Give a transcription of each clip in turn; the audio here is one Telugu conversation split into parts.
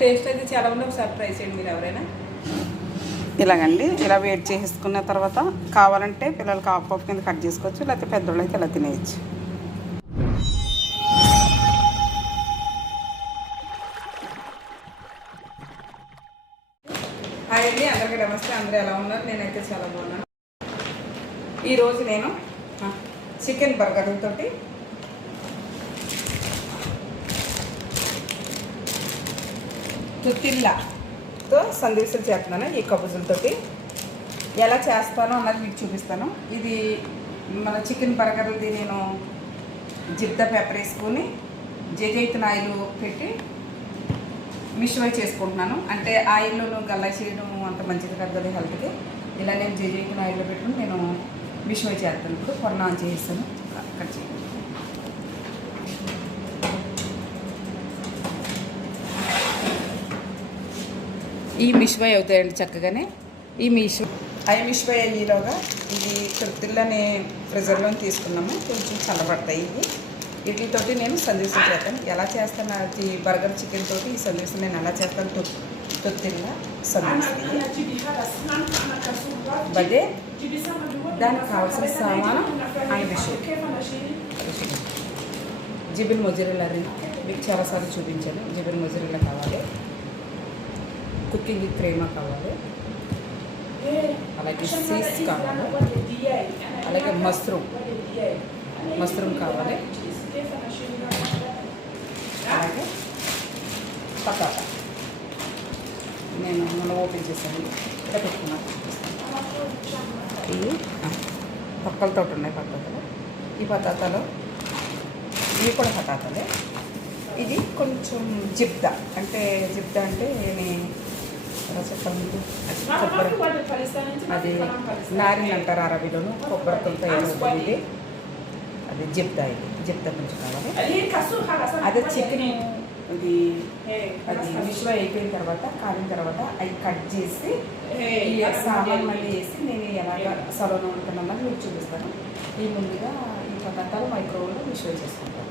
టేస్ట్ అయితే చాలా ఉంది. ఒకసారి ట్రై చేయండి మీరు ఎవరైనా. ఇలాగండి ఇలా వేడి చేసుకున్న తర్వాత కావాలంటే పిల్లలకి హాఫ్ హాఫ్ కింద కట్ చేసుకోవచ్చు, లేకపోతే పెద్దోళ్ళు అయితే ఇలా తినేయచ్చు. హాయ్ అండి, అందరికీ నమస్తే. అందరూ ఎలా ఉన్నారు? నేనైతే చాలా బాగున్నాను. ఈరోజు నేను చికెన్ బర్గర్లతోటి తుత్తిల్లాతో సందేశాలు చేస్తున్నాను. ఈ కబుజులతోటి ఎలా చేస్తానో అన్నది మీకు చూపిస్తాను. ఇది మన చికెన్ బర్గర్ది నేను జిబ్దా పెప్పర్ వేసుకొని జైతున్ ఆయిల్ పెట్టి మిశ్రమ చేసుకుంటున్నాను. అంటే ఆయిల్లో గల్లా చేయడం అంత మంచిది కాదు కదా హెల్త్కి. ఇలా నేను జైతున్ ఆయిల్లో పెట్టుకుని నేను మిశ్రమ చేస్తాను. ఇప్పుడు కొన్న ఆన్ చేస్తాను. అక్కడ చేయండి. ఈ మిశ్రమ అవుతాయండి చక్కగానే. ఈ మిశ్రమ అయ్యేలోగా ఇది తృప్తిల్లని ఫ్రిజర్లో తీసుకున్నాము. కొంచెం చల్లబడతాయి ఇవి. వీటితోటి నేను సందేశం చేస్తాను. ఎలా చేస్తాను అది బర్గర్ చికెన్ తోటి ఈ సందేశం నేను ఎలా చేస్తాను తొత్తిల్లా సందేశం. బదే దానికి కావాల్సిన సామాను అనే విషయం. జిబిన్ మొజరెల్లా మీకు చాలాసార్లు చూపించాను. జిబిన్ మొజరెల్లా కావాలి, కుకింగ్ క్రీమా కావాలి, అలాగే సీస్ కావాలి, అలాగే మష్రూమ్ కావాలి, అలాగే పతాతా. నేను మొన్న ఓపెన్ చేశాను, ఇక్కడ పెట్టుకున్నాను. ఇవి పక్కలతో ఉన్నాయి పతాతాలు. ఈ పతాతాలో ఇవి కూడా పతాతాలే. ఇది కొంచెం జిబ్దా అంటే ఏమి చెప్పండి, అది నారింగ్ అంటారు అరబీలోను. కొబ్బరితో తయారవుతుంది ఇది. అది జిబ్దా. జిబ్దా కొంచెం కావాలి. అదే చికెన్ అది మిశ్రమ అయిపోయిన తర్వాత కాలిన తర్వాత అవి కట్ చేసి ఈ సామాన్ మళ్ళీ వేసి నేను ఎలాగ సలోన వండుకున్నాను మీకు చూపిస్తాను. ఈ ముందుగా ఈ పదార్థాలు మైక్రోవేవ్లో మిశ్రమ చేసుకుంటాను.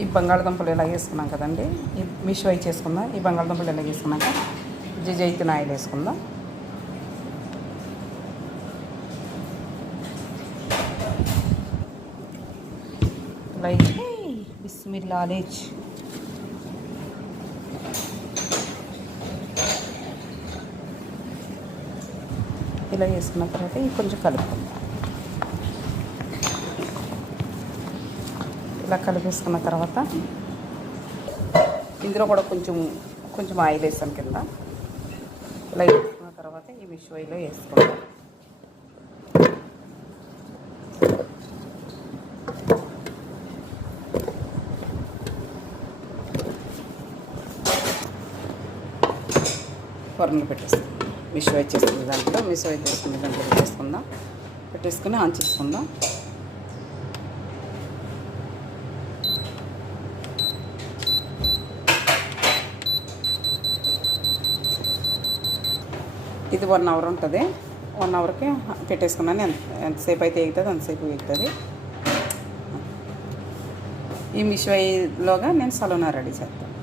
ఈ బంగాళదుంపలు ఇలా వేసుకున్నాం కదండి. ఈ మిశ్రమ చేసుకుందాం. ఈ బంగాళదుంపలు ఇలా వేసుకున్నాక జైతున్ ఆయిల్ వేసుకుందాం. లైక్ బిస్మిల్లాహ్. ఇలా వేసుకున్న తర్వాత ఇది కొంచెం కలుపుకుందాం. ఇలా కలిపేసుకున్న తర్వాత ఇందులో కూడా కొంచెం ఆయిల్ వేసాను కింద. ఇలా వేసుకున్న తర్వాత ఈ మిశ్రమలో వేసుకుందాం. కొరలు పెట్టేస్తాం. మిశ్రమ చేసుకునే దాంట్లో పెట్టేసుకుందాం. పెట్టేసుకుని ఆన్ చేసుకుందాం. ఇది 1 అవర్ ఉంటుంది. 1 అవర్కి పెట్టేసుకున్నాను. ఎంతసేపు అయితే ఎగుతుంది అంతసేపు ఎగుతుంది. ఈ మిశ్రమలోగా నేను సలోనా రెడీ చేస్తాను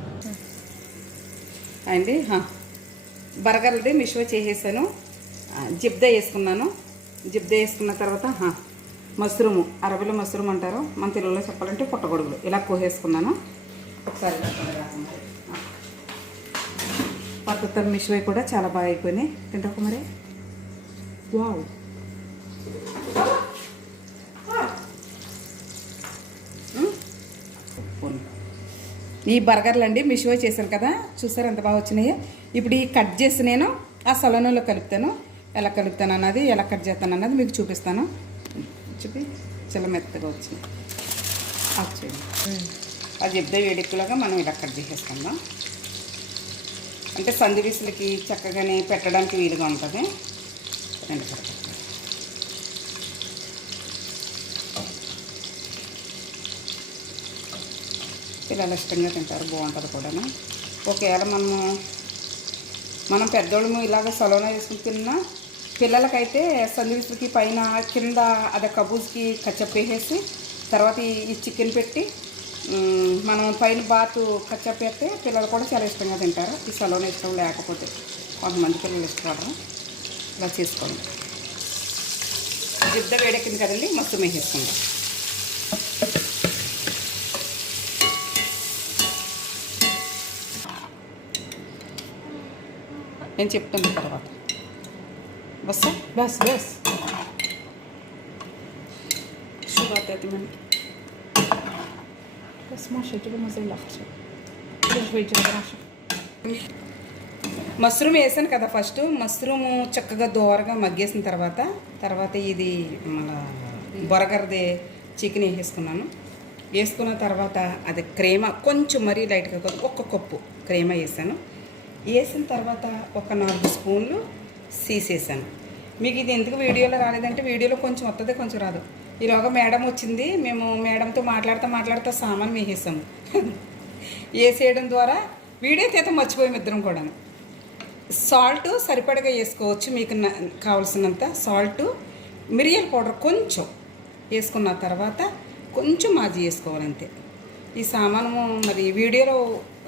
అండి. బర్గర్ది మిశ్రమ చేసేసాను. జిబ్దా వేసుకున్నాను. జిబ్దా వేసుకున్న తర్వాత మష్రూము, అరబీలో మష్రూమ్ అంటారు, మన తెలుగులో చెప్పాలంటే పుట్టగొడుగులు, ఇలా కోసేసుకున్నాను. ఒకసారి పట్టుతల మిశ్రమ కూడా చాలా బాగా అయిపోయినాయి. తింటాకు మరి. వావ్, ఈ బర్గర్లు అండి మిశ్రమ చేశాను కదా, చూసారు ఎంత బాగా వచ్చినాయి. ఇప్పుడు ఈ కట్ చేసి నేను ఆ సలోనాలో కలుపుతాను. ఎలా కలుపుతాను అన్నది, ఎలా కట్ చేస్తాను అన్నది మీకు చూపిస్తాను. చాలా మెత్తగా వచ్చినాయి. అది జిబ్దా వేడెక్కులాగా మనం ఇలా కట్ చేసేసుకుందాం. అంటే సందివిసులకి చక్కగానే పెట్టడానికి వీలుగా ఉంటుంది. 2 సరిపోతుంది. పిల్లలు ఇష్టంగా తింటారు, బాగుంటుంది కూడాను. ఒకవేళ మనం పెద్దోళ్ళము ఇలాగ సలోనా వేసుకుని తిన్నా, పిల్లలకైతే సందివిసులకి పైన కింద అదే కబూజ్కి కచ్చప్ వేసేసి తర్వాత ఈ చికెన్ పెట్టి మనం పైన బాతు కచ్చప్ వేస్తే పిల్లలు కూడా చాలా ఇష్టంగా తింటారు. ఈ సలోనా ఇష్టం లేకపోతే కొంతమంది పిల్లలు ఇష్టపడరు. ఇలా చేసుకోండి. జిద్ద వేడెక్కింది కదండి, మస్తు వేసేసుకుందాం. నేను చెప్తాను తర్వాత. బస్సా बस बस शुरुआत येते म्हणजे बस माशाची पण मजा लागते वेजवर माशा మష్రూమ్ వేసాను కదా. ఫస్ట్ మష్రూము చక్కగా దోరగా మగ్గేసిన తర్వాత ఇది మన బొరగర్ది చికెన్ వేసేసుకున్నాను. వేసుకున్న తర్వాత అది క్రీమ కొంచెం మరీ లైట్గా కాదు, ఒక్క కప్పు క్రీమ వేసాను. వేసిన తర్వాత ఒక 4 స్పూన్లు సీసేసాను. మీకు ఇది ఎందుకు వీడియోలో రాలేదంటే వీడియోలో కొంచెం వస్తుంది, కొంచెం రాదు. ఈలోగా మేడం వచ్చింది, మేము మేడంతో మాట్లాడుతూ సామాన్ వేసేసాము. వేసేయడం ద్వారా వీడియో తీత మర్చిపోయాం ఇద్దరం కూడా. సాల్ట్ సరిపడగా వేసుకోవచ్చు, మీకు కావాల్సినంత సాల్ట్, మిరియాల పౌడర్ కొంచెం వేసుకున్న తర్వాత కొంచెం మాజీ వేసుకోవాలంతే. ఈ సామాను మరి వీడియోలో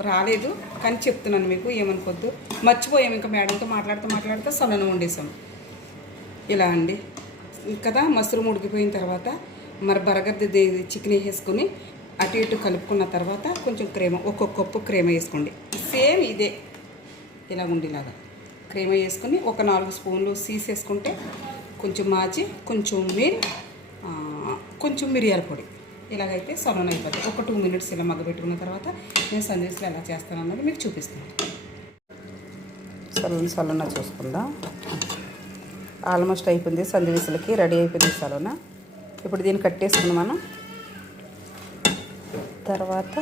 రాలేదు కానీ చెప్తున్నాను మీకు, ఏమనుకోద్దు. మర్చిపోయాము, ఇంకా మేడంతో మాట్లాడుతూ సొలను వండేసాము. ఇలా అండి కదా. మష్రూమ్ ఉడికిపోయిన తర్వాత మరి బరగర్ది చికెన్ వేసుకుని అటు ఇటు కలుపుకున్న తర్వాత కొంచెం క్రీమ, ఒక్కొక్క కప్పు క్రీమ వేసుకోండి. సేమ్ ఇదే ఇలా ఉండేలాగా క్రీమ వేసుకొని ఒక 4 స్పూన్లు వేసుకుంటే కొంచెం మాజీ, కొంచెం మిరియాల పొడి, ఇలాగైతే సొలన అయిపోతుంది. ఒక 2 మినిట్స్ ఇలా మగ్గబెట్టుకున్న తర్వాత నేను సందేశాలు ఎలా చేస్తాను అన్నది మీకు చూపిస్తాను. సొలన చూసుకుందాం. ఆల్మోస్ట్ అయిపోయింది, సందేశాలకి రెడీ అయిపోయింది సొలన. ఇప్పుడు దీన్ని కట్టేసుకుని మనం తర్వాత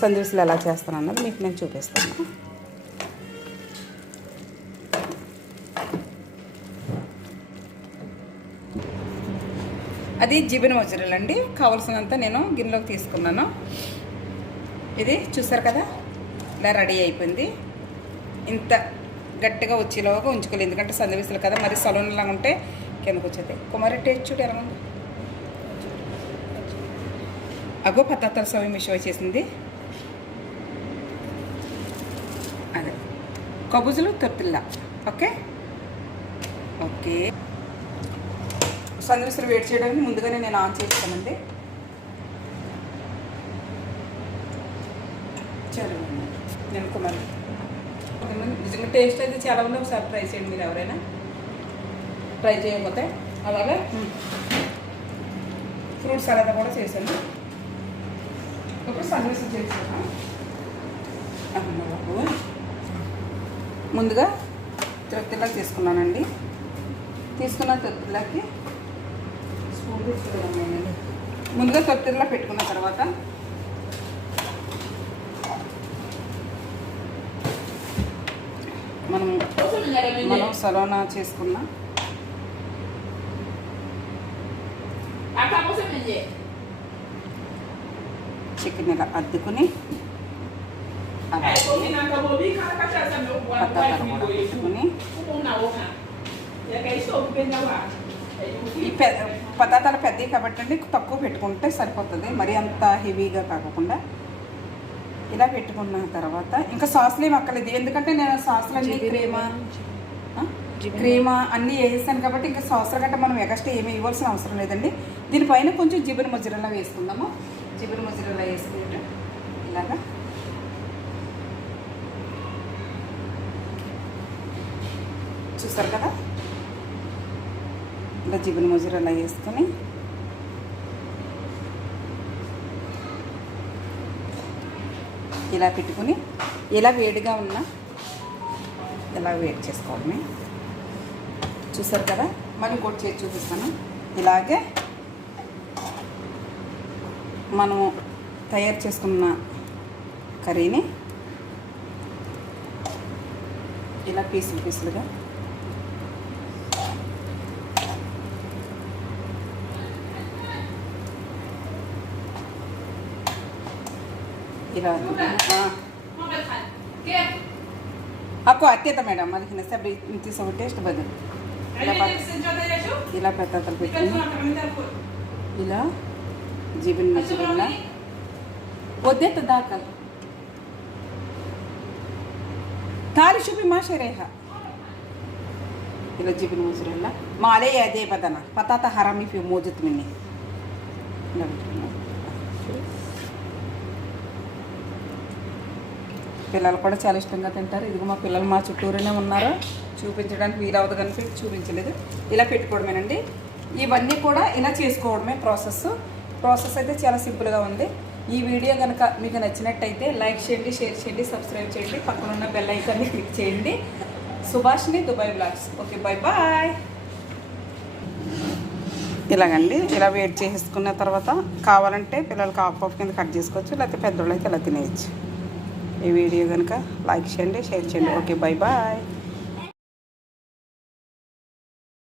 సందేశాలు ఎలా చేస్తాను అన్నది మీకు నేను చూపిస్తాను. అది జిబిన్ మొజరెల్ అండి. కావాల్సినంత నేను గిన్నెలోకి తీసుకున్నాను. ఇది చూసారు కదా, ఇలా రెడీ అయిపోయింది. ఇంత గట్టిగా వచ్చేలాగా ఉంచుకోలేదు, ఎందుకంటే సందేశాలు కదా, మరి సలోన్లాగా ఉంటే కిందకు వచ్చేది. కుమారి టేస్ట్ చూడు ఎలా ఉంది. అగో పత్తాతల సవి మిషో చేసింది. అదే కబుజులు తొత్తిల్లా. ఓకే సందేశాలు వేడి చేయడానికి ముందుగానే నేను ఆన్ చేస్తానండి. చాలా నేను కుమారి నిజంగా టేస్ట్ అయితే చాలా ఉంది. ఒకసారి ట్రై చేయండి మీరు ఎవరైనా ట్రై చేయకపోతే. అలాగే ఫ్రూట్ సలాడ్ కూడా చేశాను. ఇప్పుడు సందేశం చేసాను. ముందుగా తొత్తిలా తీసుకున్నానండి. తీసుకున్న తొత్తిలాకి స్పూన్ తీసుకున్నానండి. ముందుగా తొత్తిలా పెట్టుకున్న తర్వాత మనం సలోనా చేసుకున్న చికెన్ ఇలా అద్దుకుని ఈ పదార్థాలు పెద్దవి కాబట్టి అండి తక్కువ పెట్టుకుంటే సరిపోతుంది, మరి అంత హెవీగా కాకుండా. ఇలా పెట్టుకున్న తర్వాత ఇంకా సాసులు ఏమి అక్కర్లేదు, ఎందుకంటే నేను సాసులు అన్నీ క్రీమ అన్నీ వేసాను కాబట్టి ఇంకా సాసుల గట్ట మనం ఎక్స్ట్రా ఏమి ఇవ్వాల్సిన అవసరం లేదండి. దీనిపైన కొంచెం జిబిన్ మొజరెల్లా వేసుకుందాము. జిబిన్ మొజరెల్లా వేసుకుంటే ఇలాగా చూస్తారు కదా, ఇలా జిబిన్ మొజరెల్లా వేసుకొని ఇలా పెట్టుకుని ఇలా వేడిగా ఉన్న ఇలా వేడి చేసుకోవడమే. చూసారు కదా, మళ్ళీ ఇంకోటి చేసి చూపిస్తాను. ఇలాగే మనము తయారు చేసుకున్న కర్రీని ఇలా పీసులుగా ఇలా आपको आते था मैडम मालिक ने सब इनकी सब टेस्ट बदल ఇలా పెద్దతలు పెట్టుకుని ఇలా జిబిన్ మిజుబిల్లా వద్దెట్ట దాకల్ తాలి షుబి మాషరేహ ఇలా జిబిన్ ముజురెల్లా మాలే అదే బదన పతాత హరామి ఫి మోజుత్ మిన్ని ఇలా పెట్టుకున్నా. పిల్లలు కూడా చాలా ఇష్టంగా తింటారు. ఇదిగో మా పిల్లలు మా చుట్టూరునే ఉన్నారు, చూపించడానికి వీలవదు కనుక చూపించలేదు. ఇలా పెట్టుకోవడమేనండి. ఇవన్నీ కూడా ఇలా చేసుకోవడమే ప్రాసెస్ అయితే చాలా సింపుల్గా ఉంది. ఈ వీడియో కనుక మీకు నచ్చినట్టయితే లైక్ చేయండి, షేర్ చేయండి, సబ్స్క్రైబ్ చేయండి, పక్కనున్న బెల్ ఐకాన్ని క్లిక్ చేయండి. సుభాష్ని దుబాయ్ బ్లాగ్స్. Okay, bye. ఇలాగండి, ఇలా వేడి చేసుకున్న తర్వాత కావాలంటే పిల్లలకి హాఫ్ కింద కట్ చేసుకోవచ్చు, లేకపోతే పెద్దోళ్ళు అయితే ఇలా తినేయచ్చు. ఈ వీడియో కనుక లైక్ చేయండి, షేర్ చేయండి. Okay, bye.